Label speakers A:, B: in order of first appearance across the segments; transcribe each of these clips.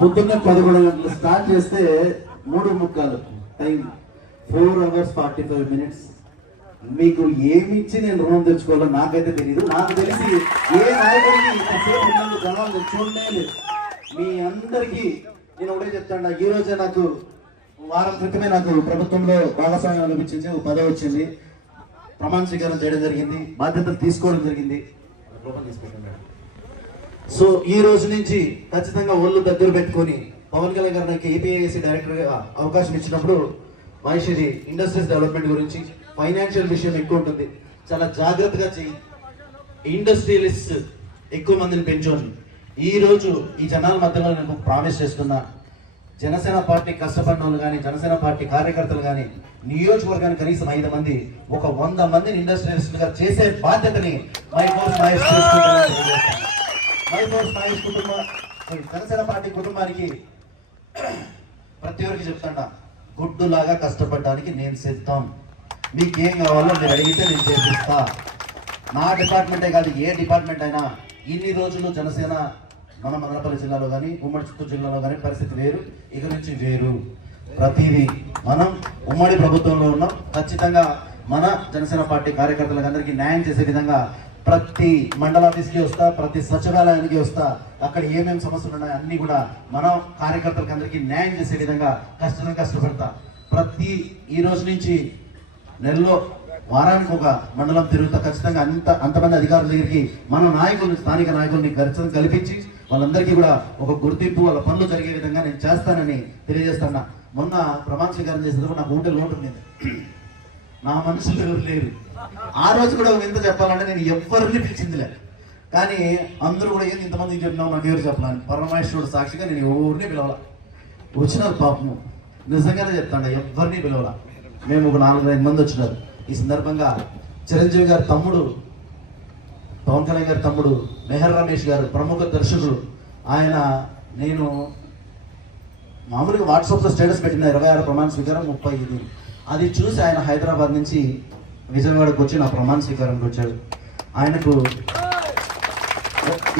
A: పొద్దున్నే పదకొండు గంటలు స్టార్ట్ చేస్తే మూడు ముక్కలు. Time. Four hours forty five minutes. మీకు ఏమి ఇచ్చి నేను రుణం తెచ్చుకోవాలో నాకైతే తెలియదు నాకు తెలిసి ఏ నాయకుడికి ఇంతసేపు ఉన్నందుకు జనాలు చూడలే లేదు. మీ అందరికీ నేను ఒకటే చెప్తాను ఈ రోజే నాకు వారం క్రితమే నాకు ప్రభుత్వంలో భాగస్వామ్యం లభించింది ఒక పదవి వచ్చింది. ప్రమాణ స్వీకారం చేయడం జరిగింది బాధ్యతలు తీసుకోవడం జరిగింది. లోపల తీసుకెళ్ళండి. సో ఈ రోజు నుంచి ఖచ్చితంగా ఒళ్ళు దగ్గర పెట్టుకొని పవన్ కళ్యాణ్ గారు నాకు ఏపీఐసి డైరెక్టర్గా అవకాశం ఇచ్చినప్పుడు మహేశ్వరి ఇండస్ట్రీస్ డెవలప్మెంట్ గురించి ఫైనాన్షియల్ విషయం ఎక్కువ ఉంటుంది. చాలా జాగ్రత్తగా చేయి ఇండస్ట్రియలిస్ట్ ఎక్కువ మందిని పెంచోని ఈ రోజు ఈ జనాల మధ్యలో నేను ప్రామిస్ చేస్తున్నా. జనసేన పార్టీ కష్టపడిన వాళ్ళు కానీ జనసేన పార్టీ కార్యకర్తలు కానీ నియోజకవర్గానికి కనీసం ఐదు మంది ఒక వంద మందిని ఇండస్ట్రియలిస్ట్గా చేసే బాధ్యతని మై ఫోర్స్ మహేష్ తీసుకుంటున్నానని తెలియజేస్తాను. కుటుంబ జనసేన పార్టీ కుటుంబానికి ప్రతి ఒక్కరికి చెప్తాడా. గుడ్డులాగా కష్టపడడానికి నేను సిద్ధం. మీకు ఏం కావాలో మీరు అడిగితే నేను చేపిస్తా. నా డిపార్ట్మెంటే కాదు ఏ డిపార్ట్మెంట్ అయినా ఇన్ని రోజులు జనసేన మన మదనపల్లి జిల్లాలో కానీ ఉమ్మడి చిత్తూరు జిల్లాలో కానీ పరిస్థితి వేరు ఇక నుంచి వేరు. ప్రతిదీ మనం ఉమ్మడి ప్రభుత్వంలో ఉన్నాం. ఖచ్చితంగా మన జనసేన పార్టీ కార్యకర్తలకు అందరికీ న్యాయం చేసే విధంగా ప్రతి మండల ఆఫీస్కి వస్తా ప్రతి సచివాలయానికి వస్తా అక్కడ ఏమేమి సమస్యలు ఉన్నాయో అన్నీ కూడా మన కార్యకర్తలకు అందరికీ న్యాయం చేసే విధంగా కష్టంగా కష్టపడతా. ప్రతి ఈ రోజు నుంచి నెలలో వారానికి ఒక మండలం తిరుగుతా. ఖచ్చితంగా అంత అంతమంది అధికారుల దగ్గరికి మన నాయకుల్ని స్థానిక నాయకుల్ని ఖచ్చితంగా కల్పించి వాళ్ళందరికీ కూడా ఒక గుర్తింపు వాళ్ళ పనులు జరిగే విధంగా నేను చేస్తానని తెలియజేస్తున్నా మొన్న ప్రమాణ స్వీకారం చేసినప్పుడు నాకు ఊటే లోటు ఉంది నా మనుషులు ఎవరు లేరు. ఆ రోజు కూడా ఎంత చెప్పాలంటే నేను ఎవరిని పిలిచిందిలే. కానీ అందరూ కూడా ఏంది ఇంతమందికి చెప్పినావు? నాకు ఎవరు చెప్పాలని పరమేశ్వరుడు సాక్షిగా నేను ఎవరిని పిలవాల. వచ్చినారు పాపము. నిజంగానే చెప్తాను ఎవరిని పిలవాల. మేము ఒక నాలుగైదు మంది వచ్చినారు. ఈ సందర్భంగా చిరంజీవి గారి తమ్ముడు పవన్ కళ్యాణ్ గారి తమ్ముడు మెహర్ రమేష్ గారు ప్రముఖ దర్శకుడు ఆయన నేను మామూలుగా వాట్సాప్లో స్టేటస్ పెట్టిన ఇరవై ఆరు ప్రమాణ స్వీకారం ముప్పై ఇది అది చూసి ఆయన హైదరాబాద్ నుంచి విజయవాడకు వచ్చి నా ప్రమాణ స్వీకారానికి వచ్చాడు. ఆయనకు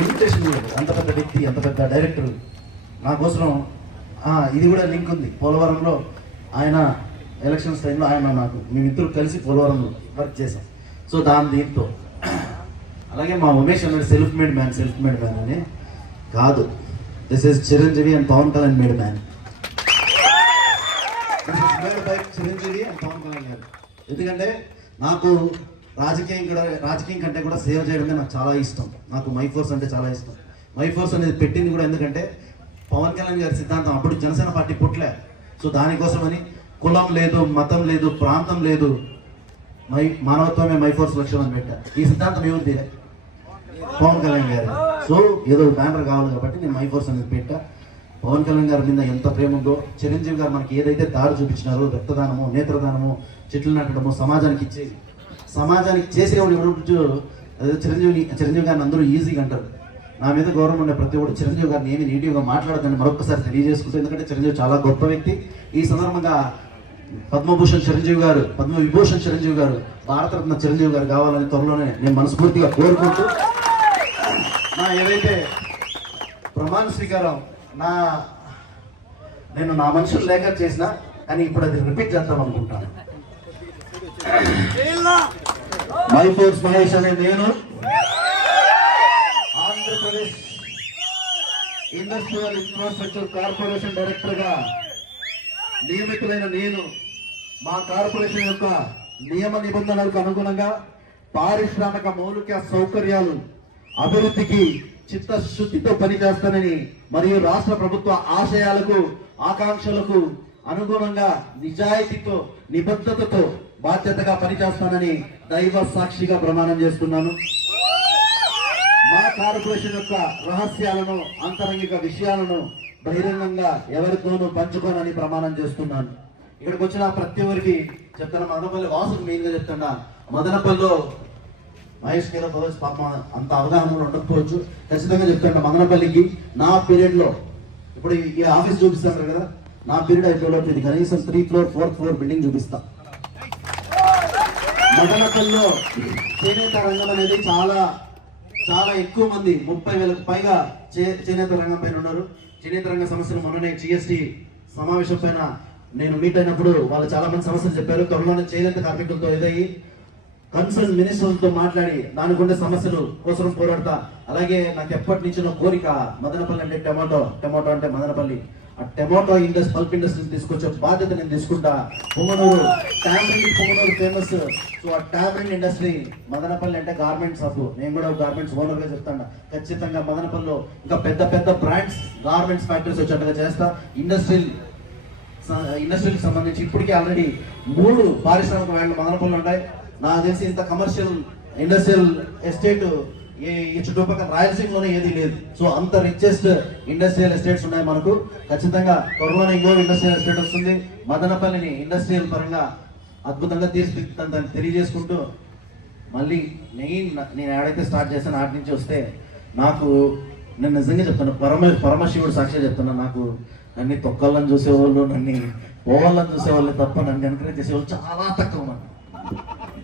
A: ఇన్విటేషన్ లేదు అంత పెద్ద వ్యక్తి అంత పెద్ద డైరెక్టర్ నా కోసం ఇది కూడా లింక్ ఉంది. పోలవరంలో ఆయన ఎలక్షన్స్ టైంలో ఆయన నాకు మేమిద్దరు కలిసి పోలవరంలో వర్క్ చేశాం. సో దాని దీంతో అలాగే మా ఉమేష్ అన్నాడు self made man self made man అని కాదు this is Chiranjeevi and Pawan Kalyan made man Chiranjeevi and Pawan Kalyan garu ఎందుకంటే నాకు రాజకీయం కూడా రాజకీయం కంటే కూడా సేవ చేయడమే నాకు చాలా ఇష్టం. నాకు మై ఫోర్స్ అంటే చాలా ఇష్టం. మై ఫోర్స్ అనేది పెట్టింది కూడా ఎందుకంటే పవన్ కళ్యాణ్ గారి సిద్ధాంతం అప్పుడు జనసేన పార్టీ పుట్టలే. సో దానికోసమని కులం లేదు మతం లేదు ప్రాంతం లేదు మై మానవత్వమే మై ఫోర్స్ లక్ష్యం అని పెట్టారు ఈ సిద్ధాంతం ఏమిటి పవన్ కళ్యాణ్ గారు. సో ఏదో బ్యానర్ కావాలి కాబట్టి నేను మై ఫోర్స్ అనేది పెట్టా. పవన్ కళ్యాణ్ గారి మీద ఎంత ప్రేమ ఉందో చిరంజీవి గారు మనకి ఏదైతే దారి చూపించినారో రక్తదానము నేత్రదానము చెట్లు నాటడము సమాజానికి ఇచ్చేది సమాజానికి చేసేవాడు ఎవరు అదే చిరంజీవి చిరంజీవి గారిని అందరూ ఈజీగా అంటారు. నా మీద గౌరవం ఉండే ప్రతి ఒక్కరు చిరంజీవి గారిని ఏమి నీటిగా మాట్లాడదని మరొకసారి తెలియజేసుకుంటూ ఎందుకంటే చిరంజీవి చాలా గొప్ప వ్యక్తి. ఈ సందర్భంగా పద్మభూషణ్ చిరంజీవి గారు పద్మ విభూషణ్ చిరంజీవి గారు భారతరత్న చిరంజీవి గారు కావాలని త్వరలోనే నేను మనస్ఫూర్తిగా కోరుకుంటూ నా ఏదైతే ప్రమాణ స్వీకారం నా నేను నా మనుషులు లేక చేసిన కానీ ఇప్పుడు అది రిపీట్ చేద్దాం అనుకుంటాను. మై ఫోర్స్ మహేష్ అనే నేను ఆంధ్రప్రదేశ్ ఇండస్ట్రియల్ ఇన్ఫ్రాస్ట్రక్చర్ కార్పొరేషన్ డైరెక్టర్గా నియమితులైన నేను మా కార్పొరేషన్ యొక్క నియమ నిబంధనలకు అనుగుణంగా పారిశ్రామిక మౌలిక సౌకర్యాలు అభివృద్ధికి చిత్తశుద్ధితో పనిచేస్తానని మరియు రాష్ట్ర ప్రభుత్వ ఆశయాలకు ఆకాంక్షలకు అనుగుణంగా నిజాయితీతో నిబద్ధతతో బాధ్యతగా పనిచేస్తానని దైవ సాక్షిగా ప్రమాణం చేస్తున్నాను. మా కార్పొరేషన్ యొక్క రహస్యాలను అంతరంగిక విషయాలను బహిరంగంగా ఎవరితోనూ పంచుకోనని ప్రమాణం చేస్తున్నాను. ఇక్కడికి వచ్చిన ప్రతి ఒక్కరికి చెప్తాను మదనపల్లి వాసుకు మెయిన్గా చెప్తున్నా. మదనపల్లిలో మహేష్ గారు భవిష్ పాప అంత అవగాహన ఉండకపోవచ్చు. ఖచ్చితంగా చెప్తాను మదనపల్లికి నా పీరియడ్లో ఇప్పుడు ఈ- ఆఫీస్ చూపిస్తారు కదా నా పీరియడ్ అయిపోయి ఇది కనీసం three floor fourth floor building చూపిస్తా. మదనపల్లిలో చేనేత రంగం అనేది చాలా చాలా ఎక్కువ మంది ముప్పై వేలకు పైగా చే చేనేత రంగం పైన ఉన్నారు. చేనేత రంగ సమస్యలు మొన్ననే జిఎస్టి సమావేశం పైన నేను మీట్ అయినప్పుడు వాళ్ళు చాలా మంది సమస్యలు చెప్పారు. త్వరలోనే చేనేత కార్మికులతో ఏదయ్యి కన్సర్న్ మినిస్టర్లతో మాట్లాడి దానికి ఉండే సమస్యలు కోసం పోరాడతా. అలాగే నాకు ఎప్పటి నుంచి కోరిక మదనపల్లి అంటే టమాటో. టమాటో అంటే మదనపల్లి. ఆ టమాటో ఇండస్ట్రీ పల్ప్ ఇండస్ట్రీని తీసుకొచ్చే బాధ్యత నేను తీసుకుంటా. పొంగనూరు ట్యాబ్రెండ్ పొంగనూరు ఫేమస్ సో ఆ ట్యాబ్రెండ్ ఇండస్ట్రీ మదనపల్లి అంటే గార్మెంట్స్ అప్పు నేను కూడా గార్మెంట్స్ ఓనర్గా చెప్తాను ఖచ్చితంగా మదనపల్లిలో ఇంకా పెద్ద పెద్ద బ్రాండ్స్ గార్మెంట్స్ ఫ్యాక్టరీస్ వచ్చేట్టుగా చేస్తా. ఇండస్ట్రియల్ ఇండస్ట్రీకి సంబంధించి ఇప్పటికే ఆల్రెడీ మూడు పారిశ్రామిక వ్యాన్లు మదనపల్లి ఉంటాయి. నాకు తెలిసి ఇంత కమర్షియల్ ఇండస్ట్రియల్ ఎస్టేట్ ఈ ఈ చుట్టుపక్కల రాయలసీమలోనే ఏది లేదు. సో అంత రిచెస్ట్ ఇండస్ట్రియల్ ఎస్టేట్స్ ఉన్నాయి మనకు. ఖచ్చితంగా త్వరలోనే ఇంకో ఇండస్ట్రియల్ ఎస్టేట్ వస్తుంది. మదనపల్లిని ఇండస్ట్రియల్ పరంగా అద్భుతంగా తీర్చిదిద్దుతుందని తెలియజేసుకుంటూ మళ్ళీ నేను నేను ఏడైతే స్టార్ట్ చేశాను ఆటి నుంచి వస్తే నాకు నేను నిజంగా చెప్తాను పరమ పరమశివుడు సాక్షి చెప్తున్నా నాకు నన్ను తొక్కళ్ళని చూసేవాళ్ళు నన్ను పోవాలని చూసేవాళ్ళు తప్ప నన్ను ఎంకరేజ్ చేసేవాళ్ళు చాలా తక్కువ.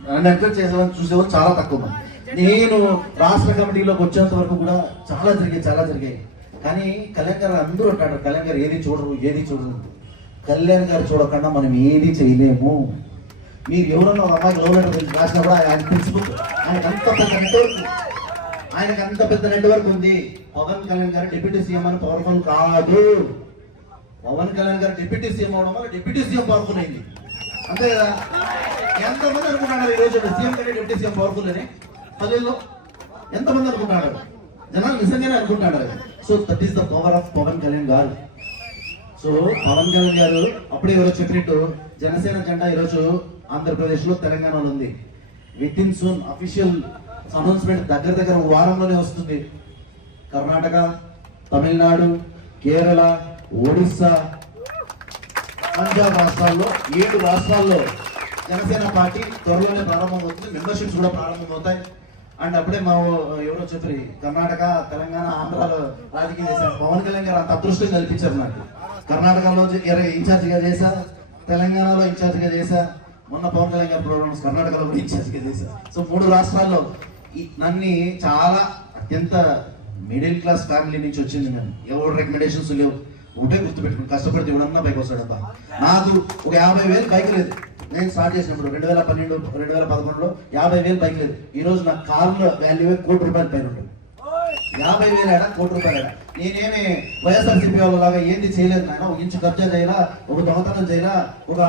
A: నన్ను ఎంకరేజ్ చేసేవాళ్ళు చూసేవాళ్ళు చాలా తక్కువ మంది. నేను రాష్ట్ర కమిటీలోకి వచ్చేంత వరకు కూడా చాలా జరిగాయి చాలా జరిగాయి. కానీ కళ్యాణ్ గారు అందరూ అంటారు కళ్యాణ్ గారు ఏది చూడరు ఏది చూడరు. కళ్యాణ్ గారు చూడకుండా మనం ఏది చేయలేము. మీరు ఎవరన్నా ఒక అమ్మాయికి లవ్ లెటర్ రాసినప్పుడు ఆయన ప్రిన్సిపల్ ఆయనకు అంత పెద్ద నెట్వర్క్ ఆయనకు అంత పెద్ద నెట్వర్క్ ఉంది. పవన్ కళ్యాణ్ గారు డిప్యూటీ సీఎం అని పవర్ఫుల్ కాదు. పవన్ కళ్యాణ్ గారు డిప్యూటీ సీఎం అవడం వల్ల డిప్యూటీ సీఎం పవర్ఫుల్ అయింది. అంతే కదా? ఎంతమంది అనుకుంటున్నారు ఈ రోజు సీఎం కంటే డిప్యూటీ సీఎం పవర్ఫుల్ అని? పల్లెల్లో ఎంతమంది అనుకుంటున్నారు? జనాలు నిజంగానే అనుకుంటాడు so that is the power of Pawan Kalyan garu. So Pawan Kalyan గారు అప్పుడే ఎవరో చెప్పినట్టు జనసేన జెండా ఈరోజు ఆంధ్రప్రదేశ్లో తెలంగాణలో ఉంది. With in soon official announcement దగ్గర దగ్గర ఒక వారంలోనే వస్తుంది. కర్ణాటక తమిళనాడు కేరళ ఒడిస్సా పంజాబ్ రాష్ట్రాల్లో ఏడు రాష్ట్రాల్లో జనసేన పార్టీ త్వరలోనే ప్రారంభమవుతుంది. మెంబర్షిప్స్ కూడా ప్రారంభమవుతాయి. అండ్ అప్పుడే మా ఎవరో చెప్పి కర్ణాటక తెలంగాణ ఆంధ్రాలో రాజకీయం చేశారు. పవన్ కళ్యాణ్ గారు అంత అదృష్టం కల్పించారు నాకు. కర్ణాటకలో ఇన్ఛార్జిగా చేశా తెలంగాణలో ఇన్ఛార్జిగా చేశా మొన్న పవన్ కళ్యాణ్ గారి ప్రోగ్రామ్స్ కర్ణాటకలో కూడా ఇన్ఛార్జిగా చేశా. సో మూడు రాష్ట్రాల్లో నన్ను చాలా అత్యంత మిడిల్ క్లాస్ ఫ్యామిలీ నుంచి వచ్చింది నేను ఎవరు రికమెండేషన్స్ లేవు. ఒకటే గుర్తుపెట్టుకుని కష్టపడితే ఎవడన్నా బైక్ వస్తాడబ్బా. నాకు ఒక యాభై వేలు బైక్ లేదు. నేను స్టార్ట్ చేసినప్పుడు రెండు వేల పన్నెండు రెండు వేల పదకొండులో యాభై వేలు బైక్ లేదు. ఈ రోజు నా కార్లో వాల్యూ కోటి రూపాయల పైన ఉంటుంది. యాభై వేలు అయినా కోటి రూపాయలు అయినా. నేనేమి వైఎస్ఆర్సీపీ వాళ్ళలాగా ఏంది చేయలేదు నాయన. ఒక ఇంచు కబ్జా చేయాలా ఒక దొంగతనం చేయాలా ఒక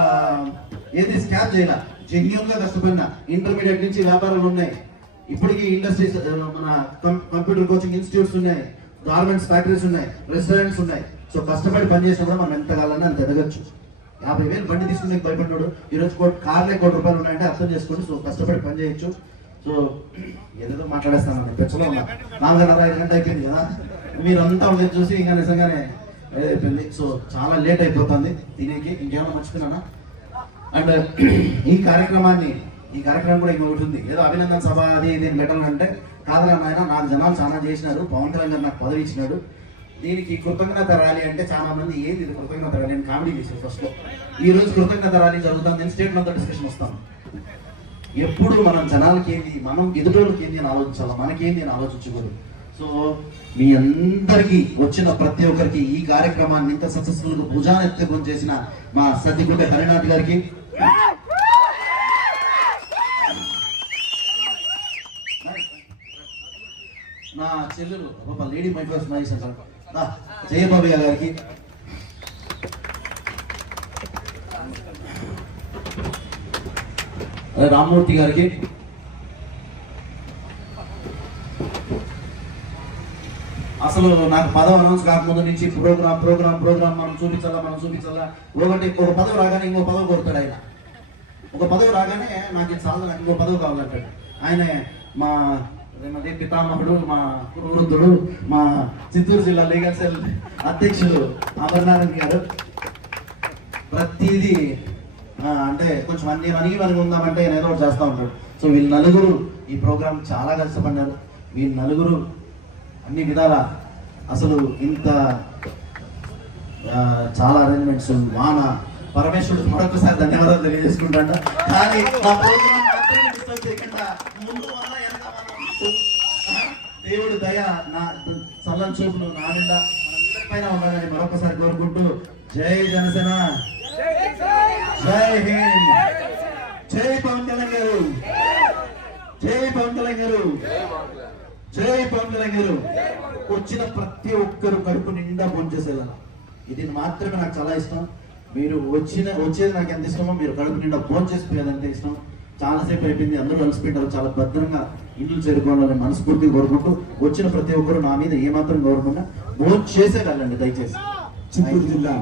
A: ఏది స్కామ్ చేయాలా. జెన్యున్గా కష్టపడిన ఇంటర్మీడియట్ నుంచి వ్యాపారాలు ఉన్నాయి. ఇప్పటికీ ఇండస్ట్రీస్ మన కంప్యూటర్ కోచింగ్ ఇన్స్టిట్యూట్స్ ఉన్నాయి. గార్మెంట్స్ ఫ్యాక్టరీస్ ఉన్నాయి. రెస్టారెంట్స్ ఉన్నాయి. సో కష్టపడి పని చేసినా కూడా మనం ఎంత కావాలన్నా అంత ఎదగచ్చు. యాభై వేలు బండి తీసుకునే భయపడ్డాడు. ఈరోజు కోటి కార్లే కోటి రూపాయలు ఉన్నాయంటే అర్థం చేసుకోండి. సో కష్టపడి పని చేయొచ్చు. సో ఏదేదో మాట్లాడేస్తాను పెచ్చలో ఉన్నా నాలుగున్నర ఐదు గంట అయిపోయింది కదా. మీరంతా ఉండేది చూసి ఇంకా నిజంగానే అయిపోయింది. సో చాలా లేట్ అయిపోతుంది దీనికి ఇంకేమైనా మర్చిపోయినా అండ్ ఈ కార్యక్రమాన్ని ఈ కార్యక్రమం కూడా ఇంకొకటి ఉంది. ఏదో అభినందన సభ అది ఇది లెటర్ అంటే కాదన్నా నాయన నాకు జనాలు చాలా చేసినారు. పవన్ కళ్యాణ్ గారు నాకు పదవి ఇచ్చినాడు. దీనికి కృతజ్ఞత ర్యాలీ అంటే చాలా మంది ఏది ఇది కృతజ్ఞత ర్యాలీ నేను కామెడీ చేశాను ఫస్ట్లో. ఈ రోజు కృతజ్ఞత ర్యాలీ జరుగుతుంది నేను స్టేట్ మంత్రి డిస్కషన్ వస్తాను ఎప్పుడు మనం జనాలకి ఏంది మనం ఎదుటోళ్ళకి ఏంది అని ఆలోచించాలి? మనకేంది అని ఆలోచించకూడదు సో మీ అందరికీ వచ్చిన ప్రతి ఒక్కరికి ఈ కార్యక్రమాన్ని ఇంత సక్సెస్ఫుల్గా భుజాన్ని చేసిన మా సతీకుడి హరినాథ్ గారికి. నా చెల్లెలు లేడీ మైక్రోస్ మహేష్ సార్ జయబాబయ్య గారికి. రామ్మూర్తి గారికి. అసలు నాకు పదవి అనౌన్స్ కాకముందు నుంచి ప్రోగ్రామ్ ప్రోగ్రామ్ ప్రోగ్రామ్ మనం చూపించాలా మనం చూపించాలా? ఒకటి ఒక పదవి రాగానే ఇంకో పదవి కోరుతాడు ఆయన. ఒక పదవి రాగానే నాకు చాలా నాకు ఇంకో పదవి కావాలంటాడు. ఆయన మా ఏమంటే పితామహుడు మా వృద్ధుడు మా చిత్తూరు జిల్లా లీగల్ సెల్ అధ్యక్షుడు అమర్నారాయణ గారు. ప్రతిదీ అంటే కొంచెం అన్ని మనకి మనకి ఉందామంటే ఆయన ఏదో ఒకటి చేస్తూ ఉంటాడు. సో వీళ్ళు నలుగురు ఈ ప్రోగ్రాం చాలా కష్టపడ్డారు. వీళ్ళు నలుగురు అన్ని విధాల అసలు ఇంత చాలా అరేంజ్మెంట్స్ వాన పరమేశ్వరుడు మరొకసారి ధన్యవాదాలు తెలియజేసుకుంటాను కానీ మా మాత్రమే డిస్టర్బ్ చేయకుండా ముందు వాన, వెనక వాన. చూపులు నా నిండా ఉండాలని మరొకసారి కోరుకుంటూ జై జనసేన. జై హింద్. జై పవన్ కళ్యాణ్ గారు. జై పవన్ కళ్యాణ్ గారు. జై పవన్ కళ్యాణ్ గారు. వచ్చిన ప్రతి ఒక్కరు కడుపు నిండా భోంచేసేలా ఇది మాత్రమే నాకు చాలా ఇష్టం. మీరు వచ్చిన వచ్చేది నాకు ఎంత ఇష్టమో మీరు కడుపు నిండా భోంచేసిపోయేది అంతే ఇష్టం. చాలాసేపు అయిపోయింది. అందరూ అలసిపోయింటారు చాలా భద్రంగా ఇండ్లు చేరుకోవాలని మనస్ఫూర్తిగా కోరుకుంటూ వచ్చిన ప్రతి ఒక్కరు నా మీద ఏమాత్రం గౌరవంగా భోజనం చేసే వెళ్ళండి దయచేసి.
B: చిత్తూరు జిల్లా